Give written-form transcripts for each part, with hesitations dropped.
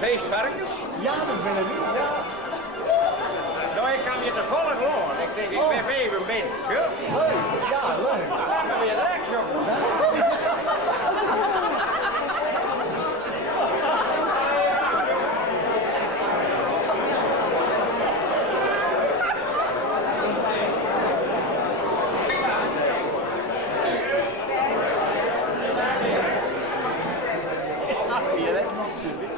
feestvarkens? Ja, dat ben ik, ja. Nou, ik kan je te volgen horen. Ik denk, ik ben even binnen. Leuk, ja, leuk. Dan gaan we weer direct, jongen. Het is Affie, hè? Ze wit.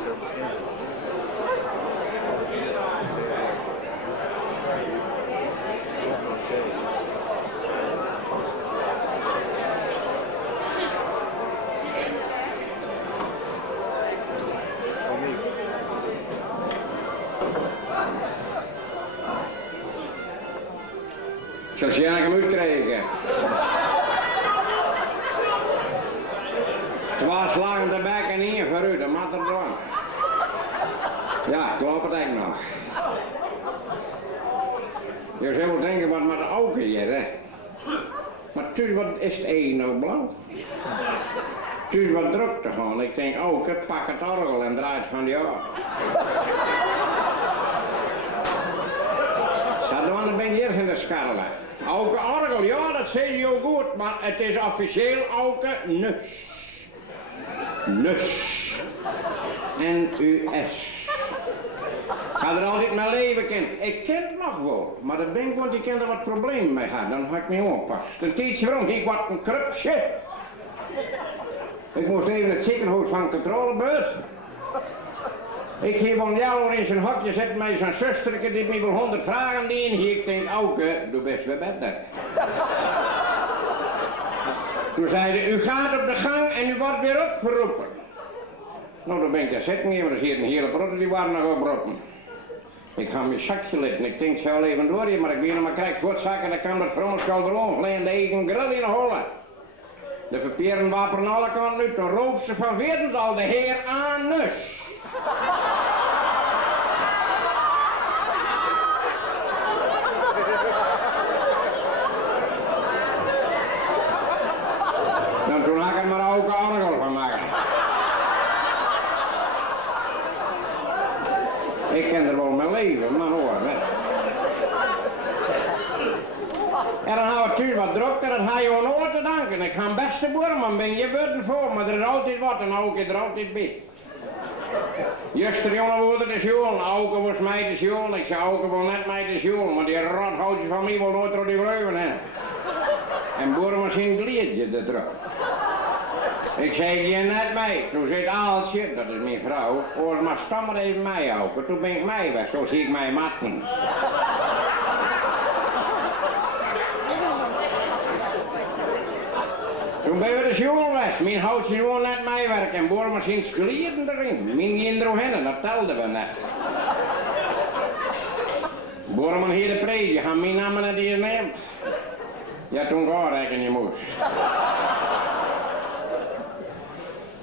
Zoals jij hem uitkrijgen. 2 slagen de bek en 1 vooruit, dat mag er doen. Ja, ik loop het eigenlijk nog. Je zou wel denken, wat met de Auke hier, hè? Maar thuis wat is het één nou blauw? Thuis wat druk te gaan. Ik denk, Auke, pak het orgel en draait van die af. Dan ben je hier in de scharrelen. Auke Orgel, ja, dat zei je ook goed, maar het is officieel Auke Nus. Nus. N-U-S. Ik had er altijd mijn leven kent. Ik ken het nog wel, maar dat denk ik, want ik ken er wat problemen mee gehad. Dan ga ik me oppassen. Een tijdje waarom ik wat een krupsje. Ik moest even het ziekenhuis van controle buiten. Ik geef een jaar in zijn hokje, zet mij zijn zusterke die me wel 100 vragen die in. Ik denk, Auke, doe best wel beter. Toen zei ze, u gaat op de gang en u wordt weer opgeroepen. Nou, dan ben ik daar zitten, maar er zit een hele brood, die waren nog oproepen. Ik ga mijn zakje letten, ik denk, ze wel even door hier, maar ik weet nog maar krijg voortzakken, dan kan dat vrommelschal erom, alleen de eigen grill in de holen. De papieren waperen alle kanten uit, dan roept ze van weer al de heer Anus. Dan toen had ik er maar Auke Orgel van maken. Ik ken er wel mijn leven, maar hoor, hè. En dan gaan we thuis wat druk en dan ga je gewoon oor te danken. Ik ga een beste boerman, ben je worden voor, maar er is altijd wat en Auke er altijd bij. Juster jongen wordt de school, Auke was mij de school, ik zei Auke wil net mij de school, maar die rothoutjes van mij wil nooit door die vleugel heen. En boerman zijn gliedje er terug. Ik zei je net mee, toen zit Aaltje, dat is mijn vrouw, hoor maar stammer even mij Auke, toen ben ik mij weg, zo zie ik mij matten. Toen ben we de school weg, mijn houtje gewoon net mij werken en boerman zijn sklierden erin, mijn kinderen heen, dat telden we net. Boerman hier de prees, je gaat mijn namen naar die je neemt. Ja, toen ga ik en je moest.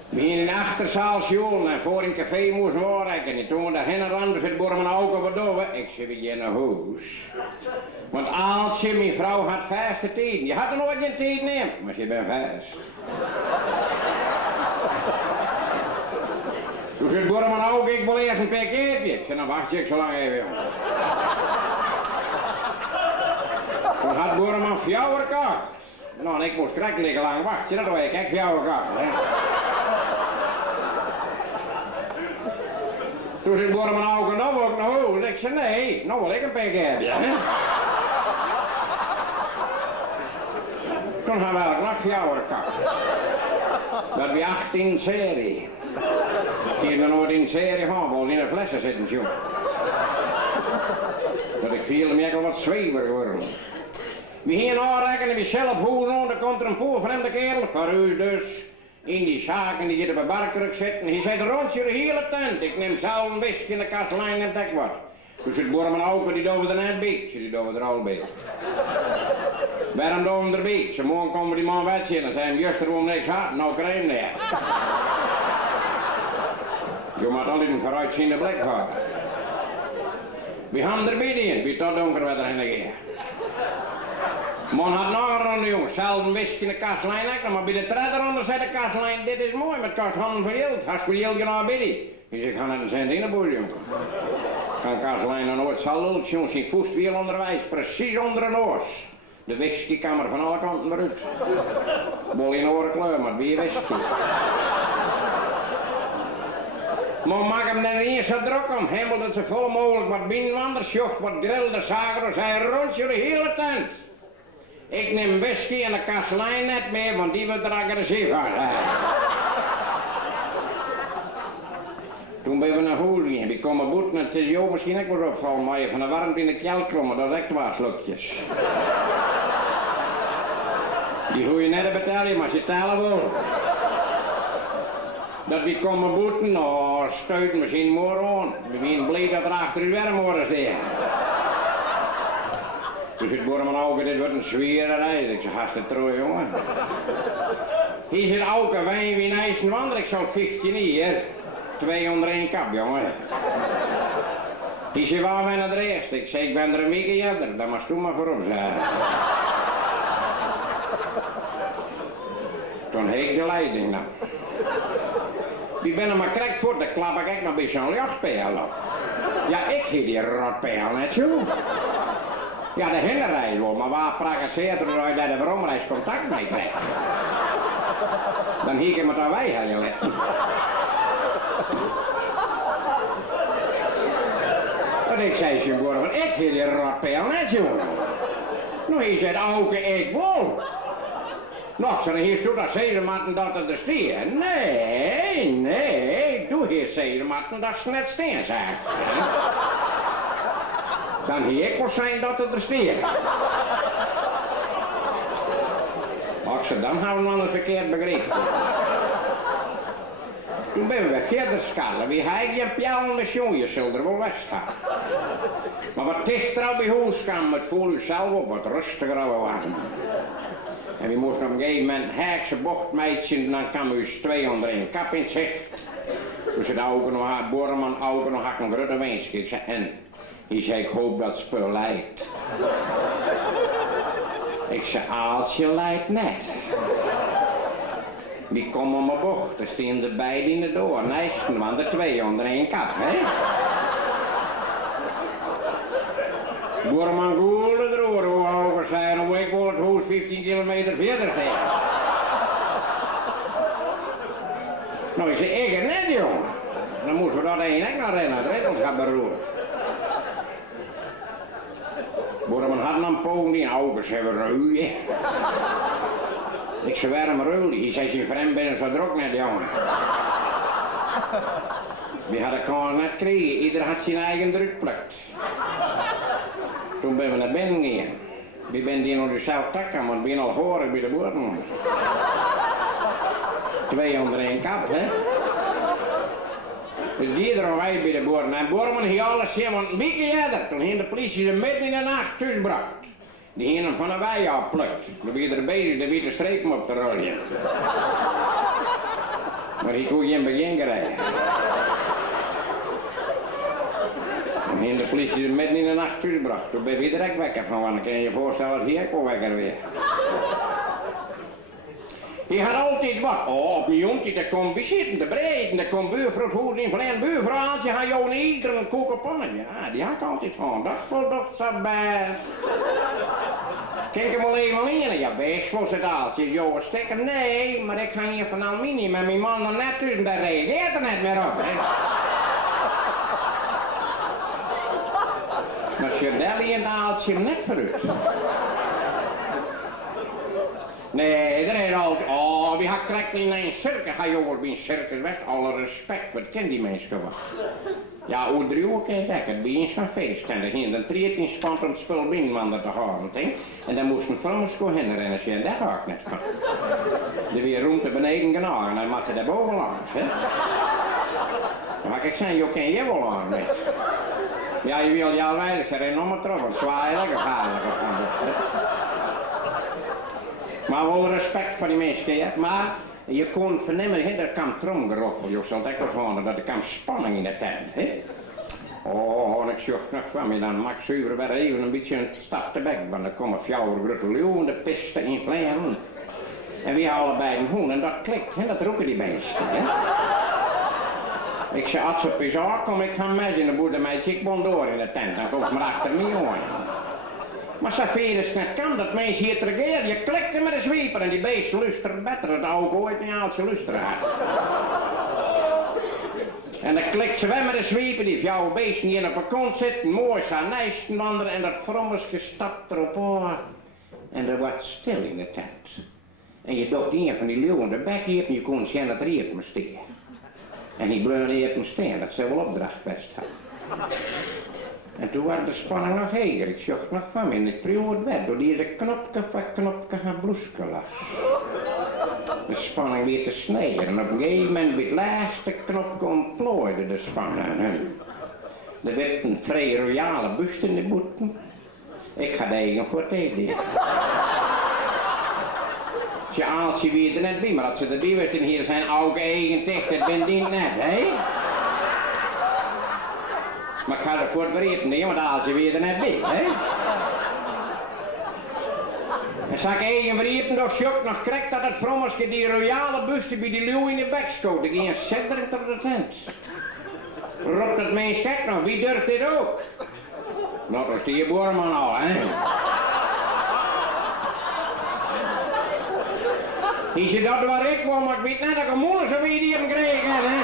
We gingen in de achterzaal school en voor in het café moesten we aanrekenen. Toen we daarheen randen, zit boerman Auke verdoven. Ik zei, we gaan naar huis. Want Aaltje, mijn vrouw, had vaste tijden. Je had er nooit geen tijd nemen, maar je bent vast. Toen zei boerman Auke, ik wil eerst een pakketje. Ik zei, dan wacht je zo lang even, jongen. Toen had boerman fjouwerkak. Nou, en ik moest krijgelijk lang wachten, dat was ik echt fjouwerkak. Toen zei boerman Auke, nou wil ik naar huis. Ik zei, nee, nou wil ik een pakketje hebben. Toen gaan we elke nacht fjouwerkak. Dat we 18 serie. Ik heb nooit in serie gaan, wel in de flessen zitten, jongen. Dat ik viel me al wat zwever geworden. We gingen aanrekenen, we zelf hoeren, dan komt er een poel vreemde kerel, voor u dus, in die zaken die hier op de barkruk zitten. Hij zei, rond je de hele tent, ik neem zelf een whisky in de kastelein en dek wat. Toen zit boerman Auke, die doen we er net bij, die doen we er al bij. Waarom doen we erbij? Ze morgen komen die man wedstrijden, dan zei hem, juist er gewoon niks had, nou krijg je hem. Je moet altijd een vooruitziende blik hebben. We gaan erbij in, wie tot donker werd er in de geer. Man had nog een ronde jongens, zelden wist in de kastlijn, maar bij de tredde ronde zei de kastlijn, dit is mooi, maar het kost handen voor geld. Als voor geld genoeg bij die. Dus ik ga naar de cent in de boer, jongen. Kan Kastelein dan nooit zal lullen, jongens, in voestwiel onderwijs, precies onder een oors. De whiskykamer van alle kanten eruit. Bol in oren kleur, maar wie whisky. Maar mag hem dan niet zo druk om, helemaal dat ze vol mogelijk wat binnenwanders, jocht wat grilde zagers, hij rond je de hele tent. Ik neem whisky en de Kastelein net meer, want die wordt er agressief aan. Toen ben we naar Hoelien, die komen boeten en het is jou misschien ook wel opvallen, maar je van de warmte in de kjeld komen, dat echt waar slukjes. Die hoor je net betalen, maar ze tellen wel. Dat die komen boeten, nou, stuiten misschien morgen aan. We zijn blij dat er achter u weer morgen staan. Dus het wordt me Auke, dit wordt een zware reis. Ik zeg, hartstikke trouw, jongen. Hier zit Auke, wijn wie nijsen wandelen, ik zal 15 hier. 2 onder 1 kap, jongen. Die zei, waar ben je de eerste? Ik zei, ik ben er een week eerder, daar mag je maar voor op zijn. Toen heet ik de leiding dan. Die ben er maar krek voor, dan klap ik echt nog bij zo'n jachtpijl op. Ja, ik zie die rotpijl net zo. Ja, de Hinne rijdt wel, maar waar praktiseert er dat je bij de Wêrom contact mee krijgt? Dan hiek ik me daar wij heel letten. En ik zei ze gewoon, ik zie die rotpijl net zo. Nou, hij zei, Auke, ik wel. Nog, ze hier stoet dat zedematten dat het er stier. Nee, doe hier zedematten dat ze net steen zijn. Dan hier ik wel zijn dat het er stier. Ach, ze dan hebben we nog een verkeerd begrip. Toen ben we verder scalen, wie hij je pjallende jongen zult er wel weggaan. Maar wat dichter op je huis kwam, het voel u zelf op wat rustiger aan. En we moesten op een gegeven moment hekse bochtmeidje, dan kwam u 2 onder 1 kap in zich. Dus het Auke nog haar boorman, Auke nog had een grote weenskip. En hij zei, ik hoop dat het spul lijkt. Ik zei, als je lijkt net. Die komen om mijn bocht, dan staan ze beide in de door, nijsten, want de 2 onder 1 kap, hè. Boerman goelde erover, hoe hoger zijn, hoe ik wil het huis 15 kilometer verder zijn. Nou, ik zei, ik het net, jongen. Dan moeten we dat heen ook nog rennen, het redt ons gaat beroeren. Boerman had een poon die ouders hebben ruw. Ik zei, waarom ruw? Hij zei, zijn vreemd binnen zo druk net, jongen. We hadden elkaar net gekregen, ieder had zijn eigen druk plukt. Toen ben we naar binnen gegaan. We zijn die nog dezelfde takken, want we zijn al horen bij de boeren. 2 onder 1 kap, hè. Dus die er wij bij de boeren. En boeren hier alles zien, want een beetje eerder, toen ging de politie ze midden in de nacht tussenbracht. Die gingen hem van de wei afplukt. Dan ben je er bezig de witte strepen op te rollen. Maar die kon je in het begin krijgen. En in de politie ze midden in de nacht tussenbracht. Toen ben je direct wekker van, want dan kan je je voorstellen dat hier ook wel wekker weer. Die had altijd wat. Oh, op mijn jonkie, dat komt visiten, te breiden, dat komt buurvrouw, hoe in klein buurvrouwtje, had jou niet ieder een kokenpannetje. Ja, die had altijd van, dat voelt toch zo best. Kijk hem al even in, ja, best voor z'n daaltjes, joh, stekker, nee, maar ik ga hier van aluminium met mijn man dan net tussen, daar reageert er net meer op, hè. Maar Scherdelli en daaltje net vooruit. Nee, er is altijd, oh, wie had krekt in een circus, ga je over bij een circus weg, alle respect, wat kent die mensen gewoon? Ja, hoe 3 uur kan je zeggen, bij eens van feest, en dan ging dan 13 spant om het spul binnenwandelen te halen, en dan moesten vrouwen heen rennen, en dat ga ik net van. Er weer roemte beneden genagen, en dan moet ze daar boven langs, hè. Dan mag ik zeggen, joh, ken je wel lang, hè. Ja, je wil je al weinig erin om het terug, want zwaar lekker gevaarlijk of maar wel respect voor die mensen, ja. Maar je kon vernemen, er kwam tromgeroffel, je zult echt wel van, dat er kwam spanning in de tent, hè. Oh, ik zocht nog van me, dan mag zuiver weer even een beetje een stap te bek, want dan komen fjouwer grote leeuw en de pisten in vleien. En we allebei een hoen en dat klikt, hè, dat roepen die beesten, hè. Ik zei, als ze op is aankomt, ik ga mes in de boerdermeidje, ik woon door in de tent, dan komt maar achter me aan. Maar Safir is net kan, dat mens hier teruggeer, je klikte met een zwieper en die beest lustert beter dan ook ooit niet als je lustert had. En dan klikt ze weg met een zwieper, die jouw beest niet in op een kont zit, mooi zijn nijsten wandelen en dat vrommetje stapt erop aan. En er wordt stil in de tent. En je doet een van die leeuwen de bek heeft en je kon zien dat riep me steen. En die bleurde heeft me steen, dat ze wel opdracht best had. En toen werd de spanning nog heger. Ik zocht nog van me in het prioot bed, door die knopje van knopje haar bloesje las. De spanning weer te snijden en op een gegeven moment bij het laatste knopje ontplooide de spanning. Er werd een vrij royale bust in de boeten. Ik ga de eigen voor het eten. Je als je weer er net bij, maar als ze erbij wisten hier zijn Auke eigen ticht, dat ben die net, hè? Maar ik ga ervoor het vergeten, nee, want als je weer er net bij, hè? En zag ik eigen vergeten of je ook nog krijgt dat het vrommetje die royale buste bij die leeuw in de bek schoot. Die ging zedderend op de tent. Roept het mens gek nog, wie durft dit ook? Nou, dat is die boerman al, hè? Die zei dat waar ik woon, maar ik weet net dat ik een moeder zo weer die hem kregen, hè?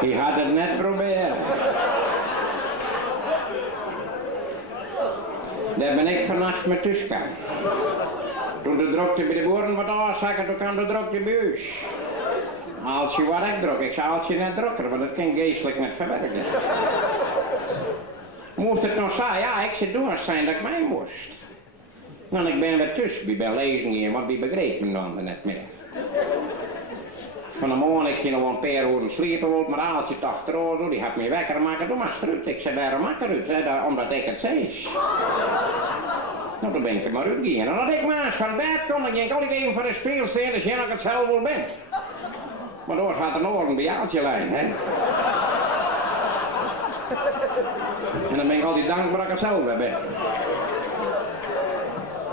Die had het net proberen. Daar ben ik vannacht met tussen. Toen de drukte bij de boeren wat aanzakken, toen kwam de drukte bij huis. Als je wat ik druk, ik zei als je net drukker, want dat kan geestelijk net verwerken. Moest het nog zeggen, ja, ik zit door zijn dat ik mij moest. Want ik ben weer tussen, ik ben lezen hier, want die begreep me dan net meer. Van de morgen ik ging nog een paar uur sliepen, maar als je het achterover, die had me wekker maken, doe maar eruit. Ik zei, waarom maak eruit? Omdat ik het zei. Nou, dan ben ik er maar uitgegaan. En als ik maar eens van bed kom, dan ging ik altijd even voor de speel staan, dus jij dat ik het zelf wel ben. Maar door gaat een oren bij Aaltje lijn, hè. En dan ben ik altijd dankbaar dat ik het zelf ben.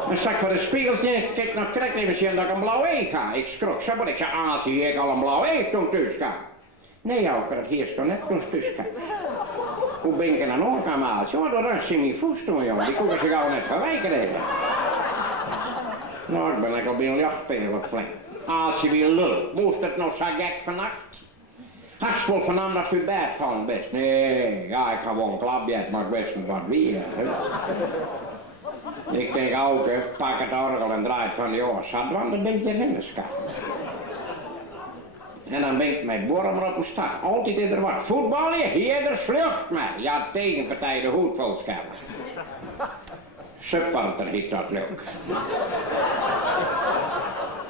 En stak voor de spiegeltje, kijk nog correct even zien dat ik een blauw ei ga. Ik schrok zo, maar ik zei, Aaltje, ik al een blauw ei toen thuis ga. Nee, Auke, dat heerst toch net toen thuis ga. Hoe ben ik er dan ook aan, Aaltje? Oh, dat rust je mijn voet toen, jongen. Die koeken ze gauw net verwijkeren. Nou, ik ben lekker op een jachtspelen wat flink. Als je weer lult, moest het nog zo gek vannacht? Haspel vanavond als je bed van best. Nee, ja, ik ga gewoon een klapje, maar ik wist niet wat weer. Ik denk Auke, pak het orgel en draait van die oors, had want een beetje rinderschap. En dan ben ik met Wêrom op de stad, altijd is er wat. Voetballen, hier er vlucht maar. Ja, tegenpartij de hoed vol schermen. Supporter heet dat leuk.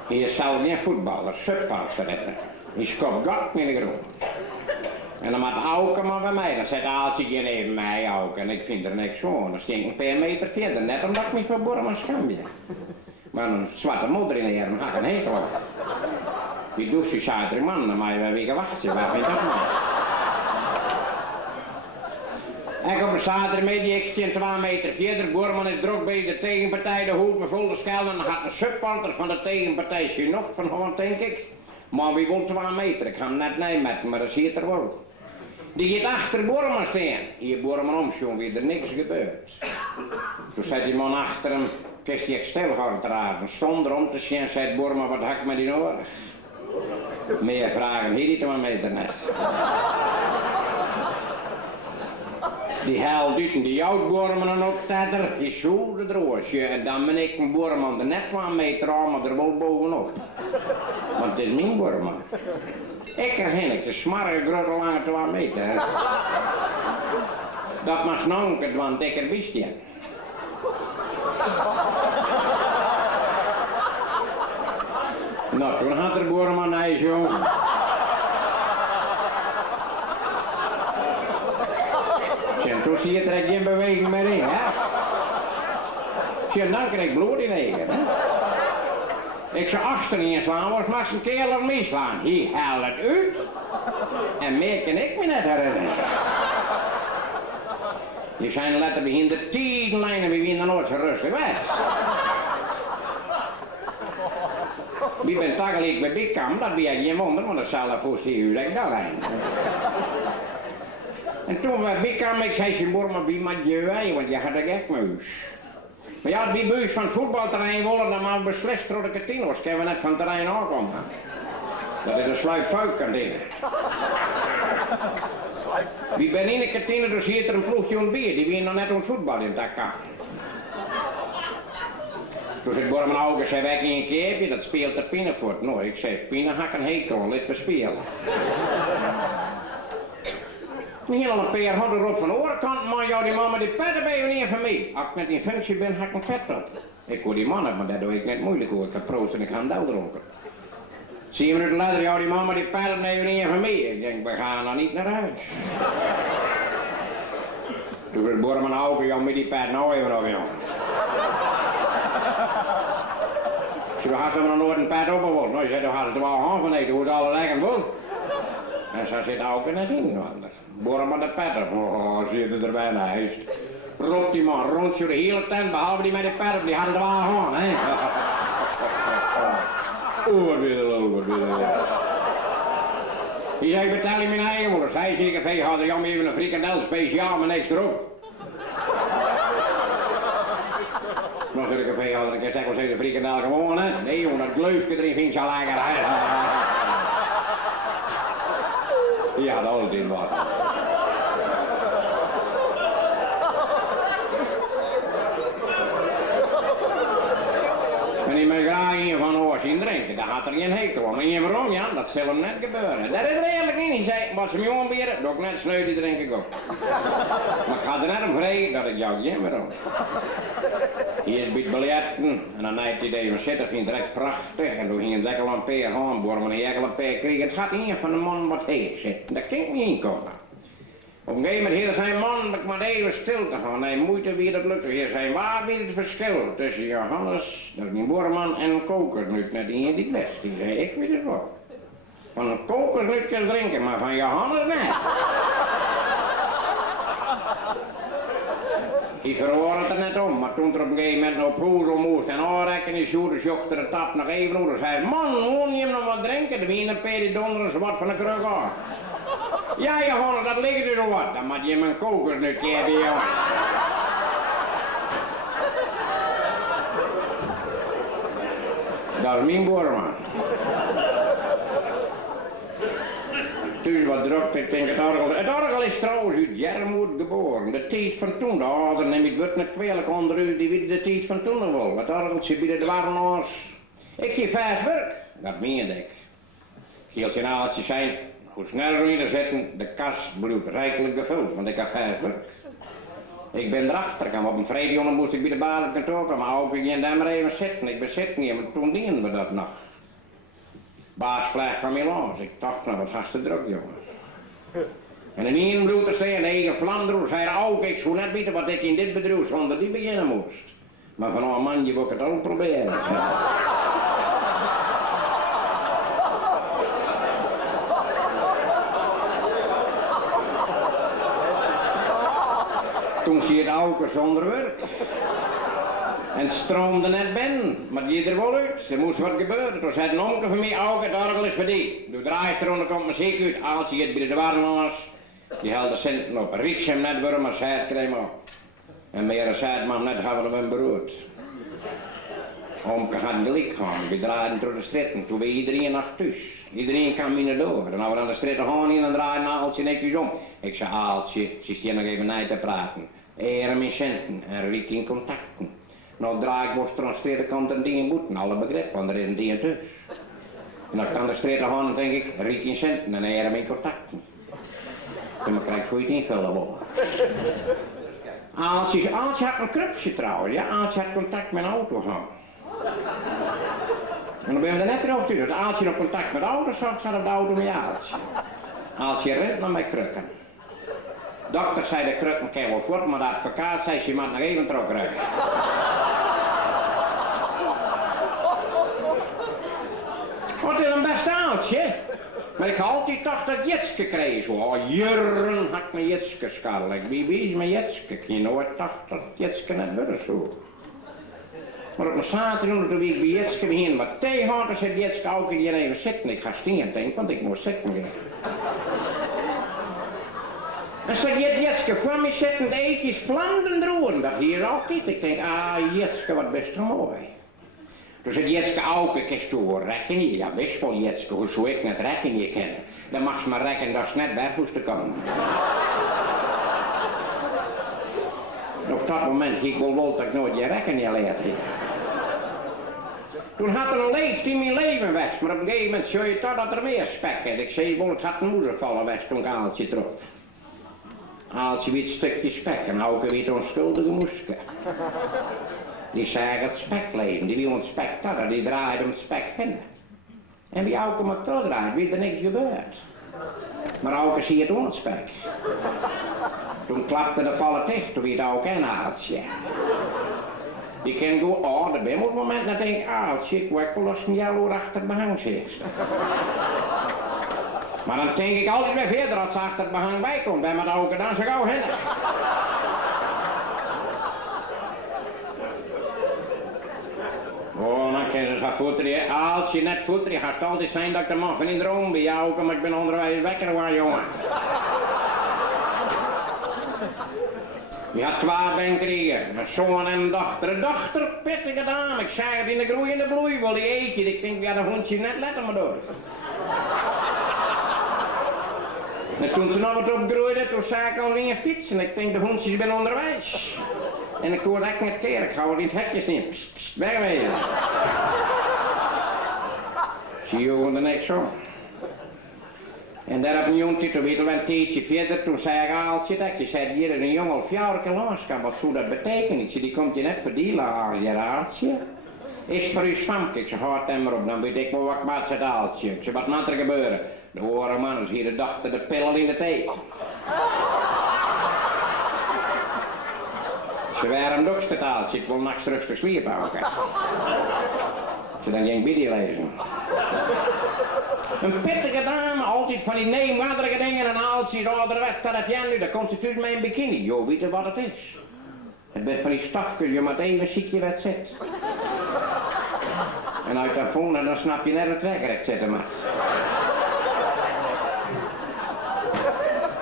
Hier zal niet voetballer, supporter hebben. Die schopt gat met de grond. En dan maakt Auke maar bij mij, dan zegt Aaltje hier even mij Auke en ik vind er niks van. Dan stink ik een paar meter verder, net omdat ik me voor Wêrom schambje. Maar een zwarte moeder in de heren had een hekel op. Die douche die zei er man, dan mag je wel weer wachten, waar vind je dat nou? Ik op een zaterdag mee, die ik 2 meter verder, Boerman is druk bij de tegenpartij, de hoed vol de schelden en dan gaat een supporter van de tegenpartij genoeg van gewoon denk ik. Maar wie wil 2 meter, ik ga hem net nemen, maar dat zie je er wel. Die gaat achter Boerman staan. Hier Boerman omschoon, wie er niks gebeurt. Toen zei die man achter hem, kist hij stil gaan dragen, zonder om te zien, zei Boerman, wat hak met die nodig? Meer vragen, hier die 2 meter net. Die huilt uit en die jouwt Boerman op tetter, die zoelde droosje en dan ben ik een Boerman er net 2 meter aan, maar er wel bovenop. Want het is mijn Boerman. Ik herken ik, de smarre grote lange 2 meter. Hè. Dat maar snankert, want dikker wist je. Nou, toen had er Boerman hij zo. En toen zie je er geen beweging meer in, hè. En dan krijg ik bloed in eigen, hè. Ik zou achter niet slaan, was maar een kerel meeslaan. Hij haalt het uit. En meer kan ik me net herinneren. Je zijn letter begin de tienlijnen wie wie dan nooit zo rustig weg. Wie bent tegelijk bij Bikam, dat ben je geen wonder, want dat zal er voor 4 uur dat ik daar heen. En toen bij Bikam, ik zei ze maar wie met je wij, want je had een gekmuis. Maar ja, die buis van het voetbalterrein willen dan maar beslist door de kantines, kunnen we net van het terrein aankomen. Dat is een sluipvuikkantine. Wie ben in de kantine, dus hier er een ploegje aan bier, die winnen nog net aan het voetbal in dat kamp. Toen zei Borman Auke, zei wij een keer, dat speelt de Pinnenvoort. Nou, ik zei, Pinnen had ik een hekel, laat me spelen. Een hele paar hadden erop van de orenkant, maar ja, die man met die petten ben je niet van mij. Als ik met die functie ben, ga ik een pet op. Ik hoor die man hebben, maar dat doe ik net moeilijk hoor. Ik heb proost en ik ga hem wel dronken. 7 minuten later, ja, die man met die petten ben je niet van mij. Ik denk, we gaan nou niet naar huis. Toen werd Borman Auke, ja, met die pet nou even op, jongen. Toen had ze me nog nooit een pet opgewold. Nou, je zei, toen had ze er wel aan van eten, hoe het alle lekker wordt. En zo zit Auke net in, anders. Borman de pet op, oh, zit er bijna huis. Roept die man rond zo de hele tent, behalve die met de pet op, die hadden er wel aan, hè. Oeh, wat weer de lul, wat weer de lul. Die zei, ik betel je mijn eigen moeders. Hij zei, ik had er jammer even een frikandel speciaal, maar niks erop. Nog een café hadden, ik zeg wel eens de frikandel gewoon, hè. Nee jongen, dat gleufje erin vind je al lekker. Ja, dat altijd in wat. En die mag graag een van oors in drinken, daar had er geen hekel om. En waarom, ja, dat zal hem net gebeuren. Dat is er eigenlijk niet. Zei, wat ze me aanbieden, doe ik net sneu, die drink ik ook. Maar ik ga er net om vrij dat ik jou geen waarom. Hier biedt biljetten en dan heeft hij deze zitten, vindt het direct prachtig. En toen ging een dekkel een peer gaan, bormen een jekkel een peer kriegen. Het gaat niet van de man wat heet zit. Dat kan ik niet inkomen. Op een gegeven moment hier zijn man maar even stil te gaan. Nee, moeite wie dat lukt. Hier zijn waar weer het verschil tussen Johannes, dat is een boerman en een kokernut. Net die die best. Die zei, ik weet het wel. Van een kokernut kan drinken, maar van Johannes net. Ik verhoor het er net om, maar toen er op een gegeven moment op hoezel moest en aanrekken, die zoerde zocht er de tap nog even over. Zei, man, woon je nog wat drinken? De wien een peridonder is wat van de kruk aan. Ja, Johannes, dat ligt er zo wat. Dan moet je mijn kokernutje hebben, jongen. Dat is mijn boerman. Dus wat drukt, ik denk het orgel. Het orgel is trouwens uit Jarmoed geboren. De tijd van toen, de ouder neem ik het met kwalijk onder u, die weet de tijd van toen wel. Het orgeltje bieden de warnaars. Ik geef 5 werk, dat meende ik. Geeltje en aaltje zijn, hoe sneller we er zitten, de kas bloedt rijkelijk gevuld, want ik heb 5 werk. Ik ben erachter, ik kwam op een vrijdag moest ik bij de baas op kantoor komen, maar ook ik daar maar even zitten. Ik bezit niet, maar toen dienen we dat nog. Baas vliegt van Milan, ik dacht, nou wat gaat te druk, jongen. En in één bloed er staan, eigen Vlaanderen, zei Auke, ik zou net weten wat ik in dit bedrijf zonder die beginnen moest. Maar van een man, je wil het ook proberen. Toen zie je het Auke zonder werk. En het stroomde net binnen, maar die er wel uit. Er moest wat gebeuren. Toen zei een onkel van mij, Auke, het orgel is voor die. Doe draait eronder, komt muziek uit. Als je het bij de warnaars, die helde centen op. Rieks hem net waarom maar zei het kreeg op. En meer zei het maar net gaan we hem brood. Omke had gelijk gaan, we draaiden door de stritten. Toen was iedereen nog thuis. Iedereen kwam binnen door. En als we aan de stritten gaan in, dan draaien Aaltje netjes om. Ik zei, Aaltje, ze is hier nog even na te praten. Eren met centen en Riek in contacten. Nou draai ik moest er aan de stritenkant een ding moeten, alle begrip, want er is een ding thuis. En als ik aan de stritten ga, dan denk ik, Riek in centen en Eren met contacten. En dan krijg ik goed invullen worden. Aaltje had een krupsje trouwens, ja, Aaltje had contact met een auto gehad. En dan ben je er net erop toe. Dat Aaltje op contact met de auto zat, gaat op de auto met Aaltje. Aaltje rent naar mijn krukken. Dokter zei de krukken kan wel voort, maar de advocaat zei ze moet nog even terugrijden. Wat is een beste Aaltje? Maar ik had altijd dacht dat Jetske kreeg zo. Oh, jurren had me Jetske skarrel. Ik wie me Jetske. Ik nooit dacht dat Jetske net worden zo. Maar op mijn zaterdag toen ik bij Jetske begin wat thee had, dan zei Jetske Auke hier even zitten. Ik ga stingen denk, want ik moet zitten weer. En zei Jetske, van me zitten de eetjes vlamden droen. Dat hier altijd. Ik denk, Jetske, wat best mooi. Toen zei Jetske Auke, kist je wel rekken? Ja, wist wel Jetske, hoe zou ik net rekken je kennen? Dan mag ze maar rekken dat ze net weg moesten komen. Op dat moment ging ik wel dat ik nooit je rekken niet leerd heb. Toen had er een leegte in mijn leven weg, maar op een gegeven moment zag je toch dat er meer spek had. Ik zei, wel, het had een moeder vallen weg toen ik Aaltje trof. Aaltje weet een stukje spek en Auke weet onschuldige moeske. Die zei het spekleven, die wil een spek hadden, die draaide om het spek heen. En wie Auke maar terugdraait, weet er niks gebeurd. Maar Auke zie het onspek. Toen klapte de vallen dicht, toen werd Auke een Aaltje. Die kan go, er ben op het moment dat ik Aaltje, ik word wel als een jaloer achter het behang zit. Maar dan denk ik altijd weer verder als ze achter het behang bij komt, bij met Auke dan zo gauw heen. Oh, dan kan ze gaan voeteren. Als je net voeteren, gaat het altijd zijn dat ik de man van in droom bij jou, maar ik ben onderwijs wekker waar, jongen. Je had 2 bankrieën, een zoon en een dochter. Een dochter, pittige dame. Ik zei het in de groeiende bloei, wel die eetje. Ik denk, ja, dat hondje net letten maar door. En toen ze nog wat opgroeide, toen zei ik al in fietsen. Ik denk, de hondjes zijn onderwijs. En ik hoorde echt net keer, ik hou er in het hekje in. Pst, pst, weg mee. Zie je hoe er niks om. En daar op een jongetje, toen weet je wel een tijdje verder, toen zei ik Aaltje dat je zei, hier is een jongen al 4 keer langskomen, wat zou dat betekenen? Ik zei, die komt je net verdienen, je Aaltje. Is het voor u zwamp? Ik zei, houd hem maar op, dan weet ik wel wat maat zegt Aaltje. Ik zei, wat moet er gebeuren? De horen man is hier de dochter de pillen in de thee. Ze waren ook het Aaltje, ik wil nachts rustig sliepen ook. Ze dan ging video lezen. Een pittige dame, altijd van die neemwaardige dingen en Aaltje, de ouderwets, dat jij nu, dan komt ze tussen mij in bikini. Jo, weet je wat het is? Het bent van die stafkul, je moet even ziek je wat zit. En uit dat phone, dan snap je net het wegrecht zitten maar.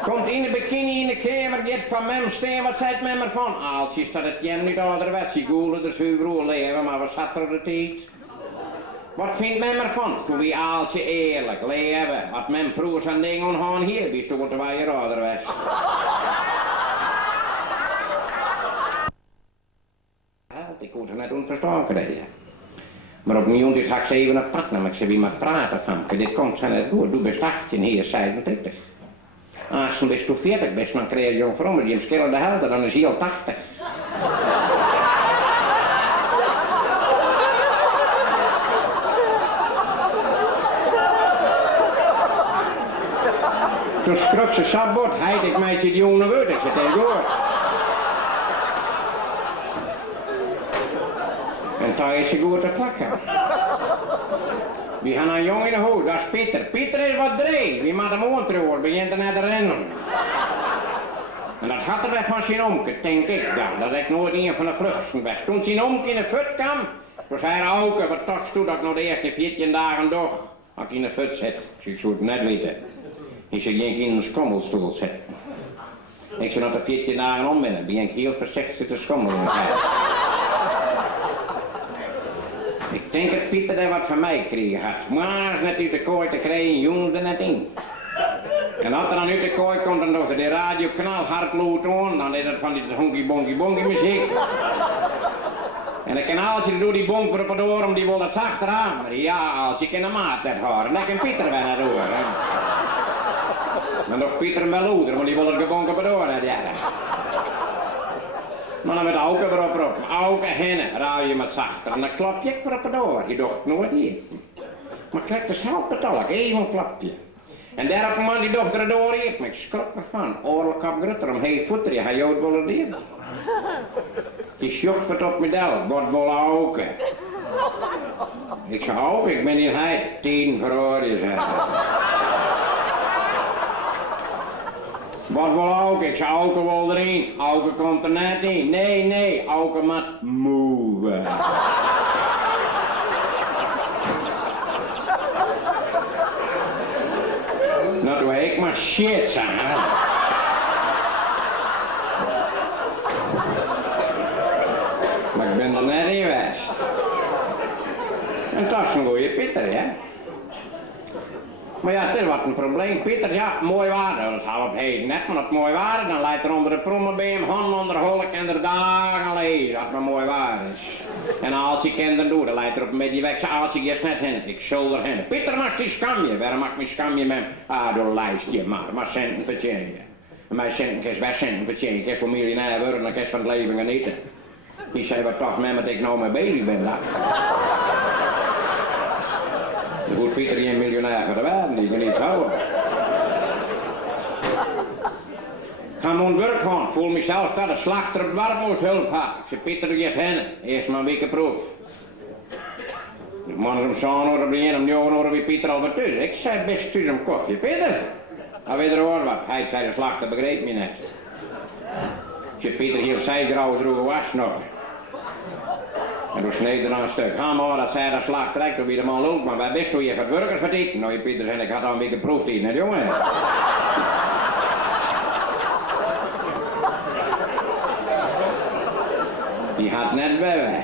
Komt in de bikini in de kamer, get van mem steen, wat zei het mem ervan? Aaltje, staat het jem niet ouderwets, je goelen er zuiver leven, maar wat zat er op de tijd? Wat vindt mem ervan? Toen wie Aaltje eerlijk leven, had mem vroeger zijn ding ongaan hier, wist toen waar je ouderwets. Ik kon er net onverstaan krijgen. Maar opnieuw dit ga ik ze even naar het pad nemen, ik zei wie maar praten van, dit komt zijn er door, doe best 18, hier 27. Als je best toe 40 best, dan krijg je jong vrouw, die hem schillen de helft, dan is hij al 80. Toen schrok ze sabot, heid ik meisje die jonge woord, ik zei tegen hoor. En toen is ze goed te plakken. We gaan een jongen in de hoed, dat is Pieter. Pieter is wat dreig, wie maakt hem ontrouwen, begint er net te rennen. En dat gaat er weg van zijn omke, denk ik dan. Dat ik nooit een van de vluchten was. Toen zijn omke in de fut kwam, toen zei Auke, wat toch toe dat ik nog de eerste 14 dagen doch. Als ik in de fut zit, ik zou het net weten. Ik zei, ging in een schommelstoel zitten. Ik zei, nog de 14 dagen om binnen, ben ik heel voorzichtig te schommelen. Ik denk dat Pieter daar wat van mij kreeg had. Maar als net uit de kooi te krijgen, jongen er net in. En als er dan uit de kooi komt, dan doet er de radio knalhard lood aan. Dan is het van die honky bonky bonky muziek. En dan kan Aaltje door die bonk op het oor, om die wil het zachter aan. Maar ja, Aaltje kan de maat net horen. Dat kan Pieter wel naar horen. Maar nog Pieter wel ouder, want die wil het gebonk op het oor net jaren. Maar dan met Auke erop, Auke Hinne, ruil je met zachter. En dan klap je voor op het oor. Je dacht nooit hier. Maar kijk, de zelf betal ik, even een klapje. En daar op een man die dochter het oor heeft, maar ik schrok ervan. Oorlijk op grutter, om heen voeten, je gaat jou het willen dieren. Die sjocht wat op mijn del, wordt wel Auke. Ik zei, Auke, ik ben hier hij, 10 voor oor, je zegt. Wat wil Auke? Ik zei Auke wil erin. Auke komt er net in. Nee, Auke moet move. Nou doe ik maar shit, zeg. Maar ik ben er net in geweest. En dat is een goeie Pieter, hè? Maar ja, het is wat een probleem. Pieter, ja, mooi waren. Dat gaan we op heden net, maar dat mooi waren. Dan leidt er onder de prommenbeem, hand onder de holk en er dagen lezen. Dat maar mooi waar is. En als ik kinderen doe, dan leidt er op een beetje weg. Als ik eerst net heen, ik zul er heen. Pieter mag die scamje. Waarom mag ik scamje met door lijstje maar centen vertjenen. En mijn centen is best centen vertjenen. Ik is voor miljonair worden, dan is van het leven genieten. Die zei wat toch met ik nou mee bezig ben. Dat. Goed, Pieter is een miljonair voor de wereld, die kan niet houden. Ik ga mijn werk gaan, voel mezelf dat de slachter op het warm moest hulp had. Ik zei, Pieter, je Hinne, eerst maar een week proef. Ik moet hem zo'n uur op de ene, om 9 uur wie Pieter al wat tussen. Ik zei, best tussen hem koffie. Pieter, dan weet er hoor wat. Hij zei, de slachter begreep me net. Ik zei, Pieter, hier zij grauwe droege was nog. En toen sneed er aan een stuk. Ga maar, dat zei dat slag trekt, toen wie de man loopt. Maar wij wisten hoe je het burgers verdient. Nou, je Pieter zei, ik had al een beetje proefd hier, net jongen. Die had net bij.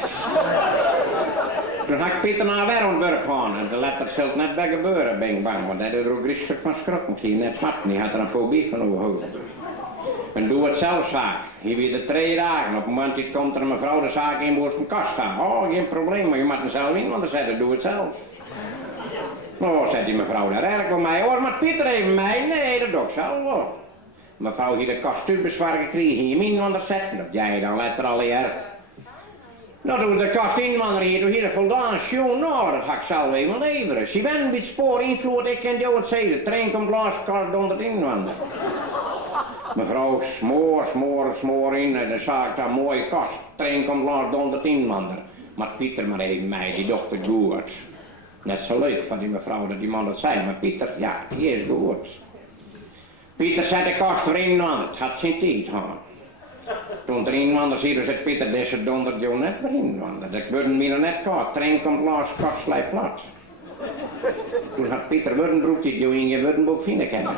Toen had ik Pieter naar Wêrom gaan en de letter zult net bij gebeuren, ben ik bang. Want hij had er ook griezelig van schrokken. Die net mat, die had er een fobie van overhouden. En doe het zelf vaak. Hier weer de 2 dagen. Op het moment dat komt er een mevrouw de zaak in voor zijn kast staan. Oh, geen probleem, maar je moet er zelf in, want dan zei hij, doe het zelf. Oh, zei die mevrouw, daar eigenlijk voor mij. Hoor, maar Pieter even mij? Nee, dat doe ik zelf hoor. Mevrouw hier de kostuumbezwaar gekregen in je minwander zetten. Dat jij dan let er al hier. Nou, doe de kastinwander hier, doe hier een voldaan schoen. Nou, dat ga ik zelf even leveren. Zie wen wie het spoor invloed, ik ken jou het zeggen. De trein komt blaskast onder de inwander. Mevrouw smoor in en de zaak daar mooie kast. Trein komt langs de 100 inwander. Maar Pieter maar even mij, die dochter goed. Net zo leuk van die mevrouw dat die man dat zei, maar Pieter, ja, die is goed. Pieter zet de kast voor inwander, het gaat zijn tijd gaan. Toen de inwander hier, zegt Pieter, deze dondert jou net voor inwander. Dat worden we nog net gehad, trein komt langs, kast slijt plat. Toen had Pieter Wurdenbroek die jou in je Wurdenboek vinden kennen.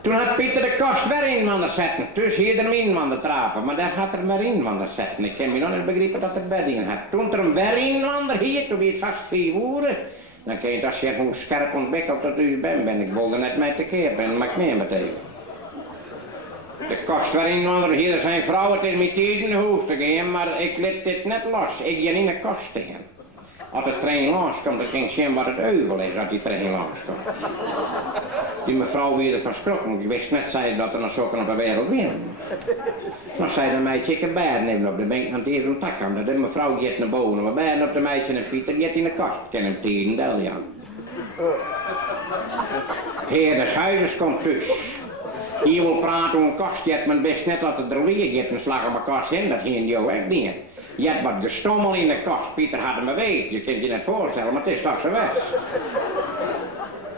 Toen had Pieter de kast weer inwander zetten, tussen hier de inwander trapen, maar daar gaat er maar inwander zetten. Ik heb me nog niet begrepen dat er bed in had. Toen er een weer inwander hier, toen weer het vast 4 uur, dan kun je als je hoe scherp ontwikkeld dat u ben. Ik wilde net met de keer ben, maar ik meen meteen. De kast weer inwander hier, zijn vrouw, het is met in de hoofd te gaan, maar ik liet dit net los. Ik ging in de kast tegen. Als de trein langskomt, dan ging ik zien wat het euvel is als die trein langskomt. Die mevrouw weer van schrokken, ik wist net zei dat er nog zo'n op de wereld weer. Dan zei de meisje, ik heb bijen nemen op de bank, want die is een tak aan. De mevrouw gaat naar boven, maar bijen op de meisje en Pieter gaat in de kast. Ik ken hem tegen del, ja. Heer, de schuivers komt thuis. Hier wil praten over een kast, je hebt men best net dat het er weer gaat, een slag op een kast in, dat ging jou echt niet. Je hebt wat gestommel in de kast, Pieter had hem weet, je kunt je net voorstellen, maar het is toch zo weg.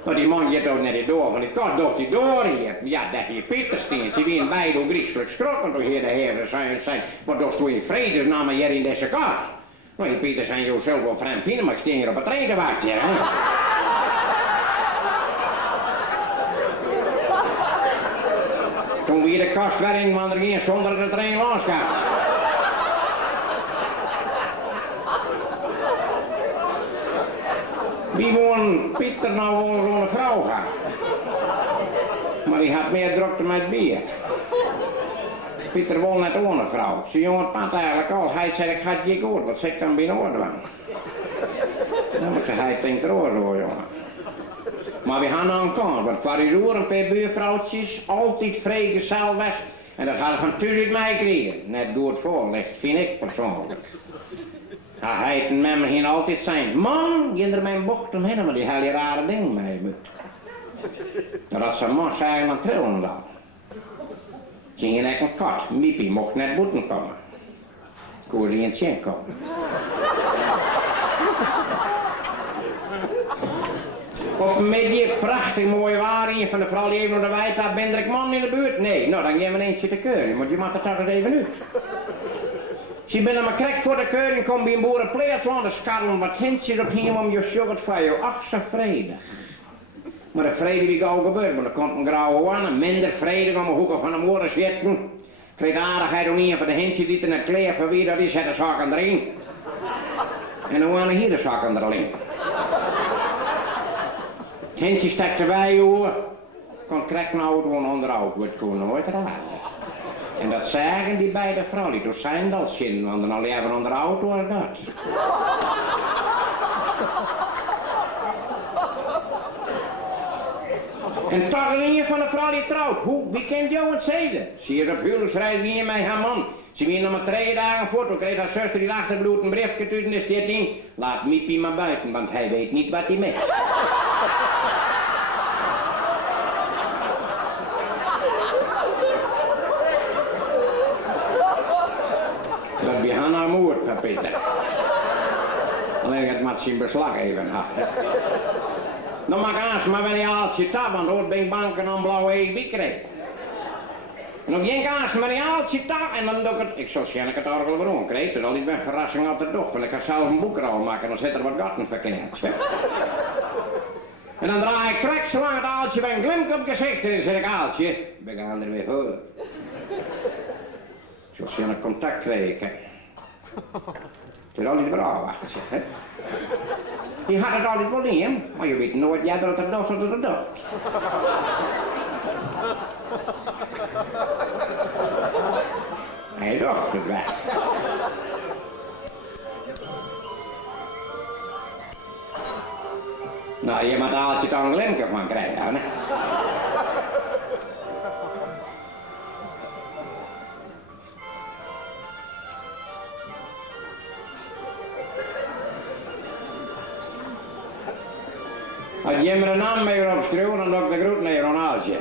Maar die man gaat ook net door, van die kast doet hij door hier. Ja, dat hier Pieter steen, ze weer beide ook griezelig schrokken door hier de heren zijn. Maar dat is toen in vredesnaam hier in deze kast. Nou, die Pieter zijn jou zelf wel vreemd vinden, maar ik steen hier op het trein te wachten, hè. Toen weer de kast weer in, want er ging zonder dat de trein losgaat. Wie woon Pieter nou wel zo'n vrouw gehad? Maar die had meer drukte met bier. Pieter woont net ohne vrouw. Zijn jongen pad eigenlijk al. Hij zei, ik had je goed, wat zeg dan binnen orde van. Dan moet hij denkt er oor hoor, jongen. Maar we gaan aan kant, want voor die roer een paar buurvrouwtjes altijd vrijgezel was. En dat hadden van thuis uit mij kregen. Net door het voorlicht, vind ik persoonlijk. Hij het met me ging altijd zijn, man, je er mijn bocht omheen, maar die hele rare ding mee moet. Dat zijn man zei aan trillen dan. Ze ging echt een kat, Miepie mocht net boeten komen. Ik hoorde die in het zin komen. Op een middag, prachtig mooi waar hier van de vrouw die even naar de wijd had, ben ik man in de buurt? Nee, nou dan gaan we eentje te keuren, want je mag het er even uit. Ze binnen mijn krek voor de keuring, kom bij een boerenpleert aan de skarren, wat hintjes op hier om je sugar van jou. Ach, zo vredig. Maar de vrede die gauw gebeurt, maar er komt een grauwe aan, minder vredig om de hoeken van de moeder zitten. Kreeg aardigheid om een van de hintjes die te net kleer van wie dat is, zet de zakken erin. En dan gaan we hier de zakken erin. Het hintje stak erbij, hoor. Kon krek nou gewoon onderhoud, wordt gewoon nooit raad. En dat zagen die beide vrouwen, die toen zijn dat zin, want dan al even onder de auto als dat. En toch een van de vrouw die trouwt. Hoe, wie kent jou het zeden? Zie je op huwelijksreis niet met haar man. Ze weer nog maar 3 dagen voor, toen kreeg haar zuster die achterbloed een briefje tussen de zitting. Laat Miepie maar buiten, want hij weet niet wat hij mist. Dat bij haar moer verpitten. Alleen het moet zijn beslag even had. Dan mag aan, maar wanneer je haalt je tab, want hoort ben ik banken aan blauwe EB krijgt. En dan ging aan, maar je haalt je tab en dan doe ik het. Ik zal het Orgel Wêrom krijgen, dat al die verrassing altijd toch, want ik ga zelf een boekrol maken, dan zit er wat gaten verkeerd. En dan draai ik trek zolang het aaltje bij een glimp op gezicht en dan zeg ik aaltje, we gaan er weer voor. Zoals je een contact kregen. Het is altijd braaf achter zich, hè. Die had het altijd wel in, maar je weet nooit, jij doet het nog of het doet. Hij docht het weg. Nou, je moet altijd een glimke van krijgen, hè. Als je me een naam mee opschreeuwen, dan doe ik de groet naar je Ronaldje.